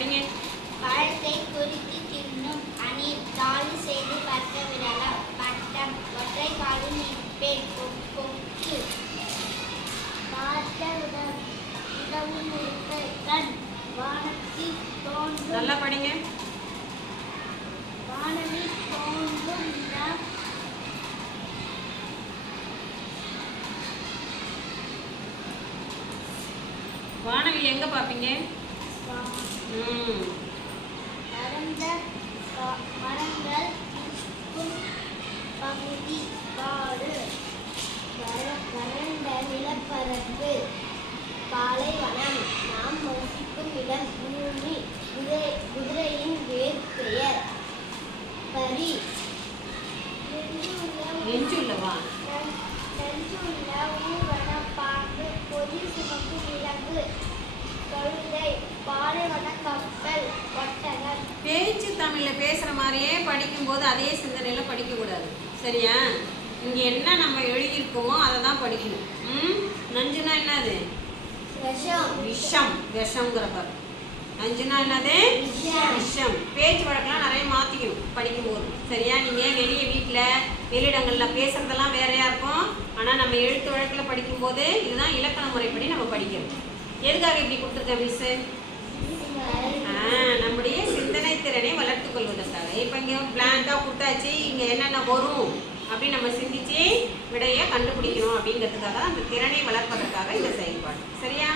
படிங்க. பழத்தை குறித்து தின்னும் அணி தாலி செய்து பற்ற விடலாம். பட்டம் ஒற்றை காலில் நிற்பேன். கொக்கு பார்த்த உதவும் இருக்க கண் வானத்தில் தோன்றும். நல்லா படிங்க. வானவில் தோன்றும் வானவில் எங்க பாப்பீங்க? மரங்கள் இருக்கும் பகுதி காடு. வறண்ட நிலப்பரப்பு பாலைவனம். நாம் வசிக்கும் இடம் பூமி. குதிரையின் வேர்பெயர் பரி. நெஞ்சுள்ளவா நெஞ்சுள்ள ஊர்வன பாம்பு. பொதி சுமக்கு விலங்கு கழுதை. பாலைவன கப்பல் ஒட்டகம். பேச்சு தமிழ்ல பேசுற மாதிரியே படிக்கும்போது அதே சிந்தனையில படிக்க கூடாது, சரியா? இங்க என்ன நம்ம எழுதியிருக்கோமோ அதை தான் படிக்கணும். நஞ்சுனா என்னது? விஷம். விஷம்ங்கிற பாரு. நஞ்சுனா என்னது? விஷம். பேச்சு வழக்கெல்லாம் நிறைய மாற்றிக்கணும் படிக்கும்போது, சரியா? நீங்கள் வெளியே வீட்டில் வெளியிடங்களில் பேசுகிறதெல்லாம் வேறையாக இருக்கும். ஆனால் நம்ம எழுத்து வழக்கில் படிக்கும்போது இதுதான் இலக்கண முறைப்படி நம்ம படிக்கணும். எதுக்காக இப்படி கொடுத்துருக்கேன் மிஸ்ஸு? நம்முடைய சிந்தனை திறனை வளர்த்து கொள்வதற்காக. இப்போ இங்கே பிளாங்காக கொடுத்தாச்சு, இங்கே என்னென்ன வரும் அப்படின்னு நம்ம சிந்திச்சு விடையை கண்டுபிடிக்கணும் அப்படிங்கிறதுக்காக அந்த திறனை வளர்ப்பதற்காக இந்த செயல்பாடு, சரியா?